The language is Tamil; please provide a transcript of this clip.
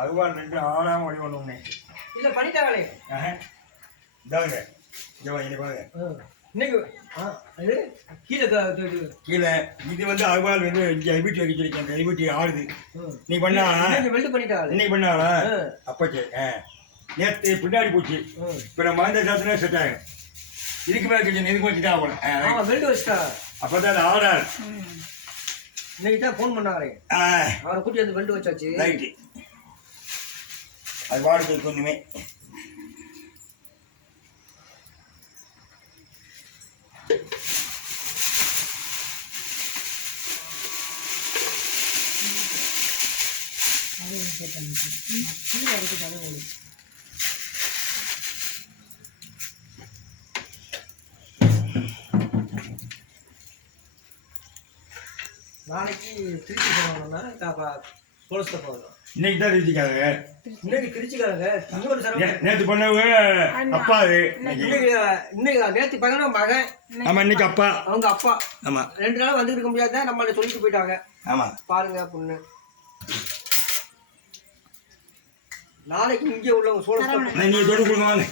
அருவாள் 2 ஆடாம ஒளி ஒன்று இதை பண்ணிட்டாங்களே. இதாங்க இங்கே பாருங்க. இன்னைக்கு கீழே கீழே இது வந்து அருவாள் வந்து இங்கே ஐபிடி வைக்க சொல்லிருக்கேன். ஐபிடி ஆடுது. நீ பண்ணா வெல்ட் பண்ணிட்டாங்க. இன்னைக்கு பண்ணாங்களா? அப்போ சரி. நேற்று பின்னாடி போச்சு. இப்போ நம்ம மறந்த சாத்தினா செட் ஆகும். இதுக்கு மேலே கிச்சன் இதுக்கு வச்சுட்டா போகணும். வெல்ட் வச்சுட்டா அப்போ தான் அது ஆடாது. இன்னைக்கு தான் ஃபோன் பண்ணாங்களே. அவரை கூட்டி வந்து வெல்ட் வச்சாச்சு. ரைட்டு. அது வாடகை ஒன்றுமே நாளைக்கு திருச்சி போனோம்னா போலீஸ்ல போகணும். இன்னைக்கு தான் திருச்சிக்காங்க. இன்னைக்கு திருச்சிக்காரங்க நேற்று பண்ணவங்க அப்பா அது இன்னைக்கு நேற்று பையனா மகன். ஆமா இன்னைக்கு அப்பா அவங்க அப்பா. ஆமா 2 நாள் வந்து இருக்க முடியாத நம்மள சொல்லிட்டு போயிட்டாங்க. ஆமா பாருங்க பொண்ணு. நாளைக்கு இங்கே உள்ளவங்க சோழ நீங்க தொடு கொடுங்க வாங்க.